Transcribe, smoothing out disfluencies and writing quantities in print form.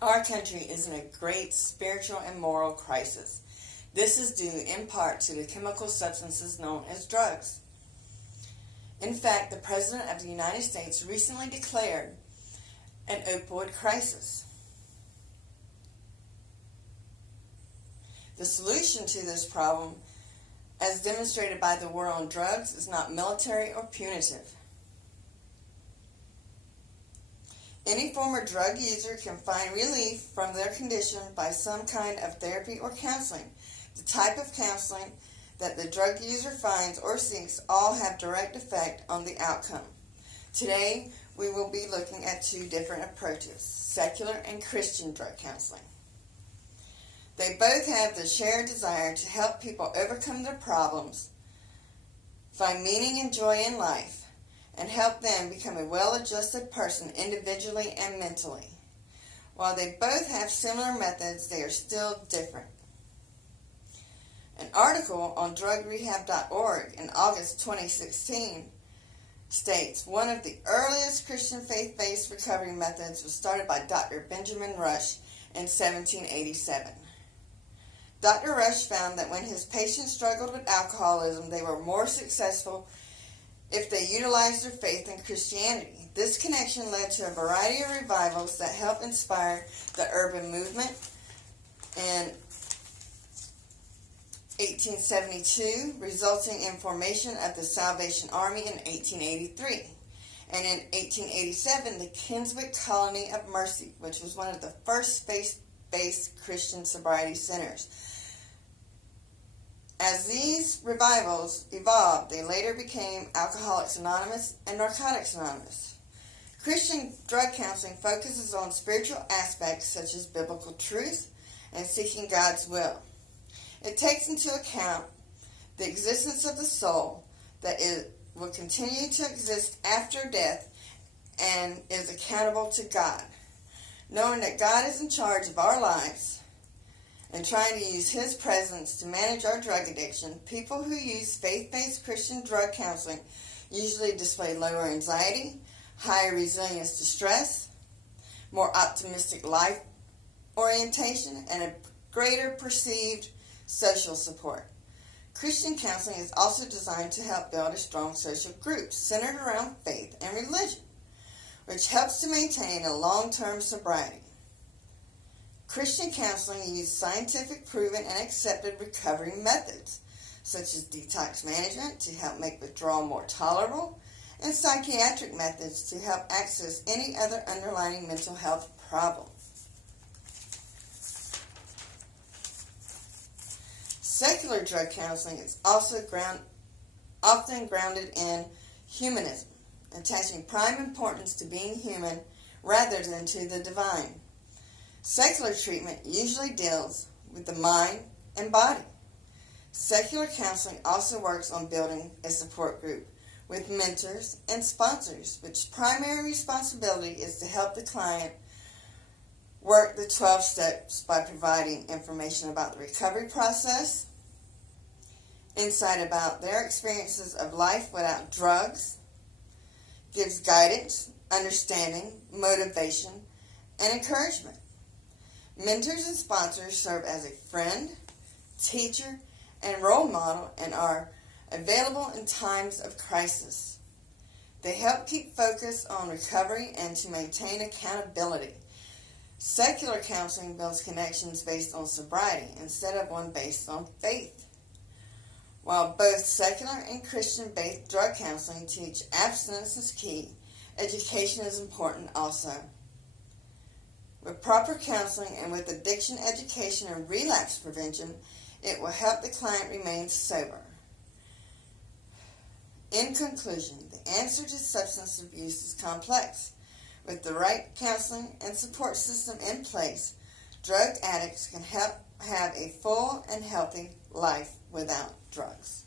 Our country is in a great spiritual and moral crisis. This is due in part to the chemical substances known as drugs. In fact, the President of the United States recently declared an opioid crisis. The solution to this problem, as demonstrated by the war on drugs, is not military or punitive. Any former drug user can find relief from their condition by some kind of therapy or counseling. The type of counseling that the drug user finds or seeks all have direct effect on the outcome. Today, we will be looking at two different approaches, secular and Christian drug counseling. They both have the shared desire to help people overcome their problems, find meaning and joy in life, and help them become a well-adjusted person individually and mentally. While they both have similar methods, they are still different. An article on drugrehab.org in August 2016 states, one of the earliest Christian faith-based recovery methods was started by Dr. Benjamin Rush in 1787. Dr. Rush found that when his patients struggled with alcoholism, they were more successful if they utilized their faith in Christianity. This connection led to a variety of revivals that helped inspire the urban movement. In 1872, resulting in formation of the Salvation Army in 1883. And in 1887, the Kinswick Colony of Mercy, which was one of the first faith-based Christian sobriety centers. As these revivals evolved, they later became Alcoholics Anonymous and Narcotics Anonymous. Christian drug counseling focuses on spiritual aspects such as biblical truth and seeking God's will. It takes into account the existence of the soul, that it will continue to exist after death, and is accountable to God. Knowing that God is in charge of our lives and trying to use His presence to manage our drug addiction, people who use faith-based Christian drug counseling usually display lower anxiety, higher resilience to stress, more optimistic life orientation, and a greater perceived social support. Christian counseling is also designed to help build a strong social group centered around faith and religion, which helps to maintain a long-term sobriety. Christian counseling uses scientific, proven, and accepted recovery methods, such as detox management to help make withdrawal more tolerable, and psychiatric methods to help access any other underlying mental health problem. Secular drug counseling is also often grounded in humanism, attaching prime importance to being human rather than to the divine. Secular treatment usually deals with the mind and body. Secular counseling also works on building a support group with mentors and sponsors, which primary responsibility is to help the client work the 12 steps by providing information about the recovery process, insight about their experiences of life without drugs, gives guidance, understanding, motivation, and encouragement. Mentors and sponsors serve as a friend, teacher, and role model and are available in times of crisis. They help keep focus on recovery and to maintain accountability. Secular counseling builds connections based on sobriety instead of one based on faith. While both secular and Christian-based drug counseling teach abstinence is key, education is important also. With proper counseling and with addiction education and relapse prevention, it will help the client remain sober. In conclusion, the answer to substance abuse is complex. With the right counseling and support system in place, drug addicts can have a full and healthy life without drugs.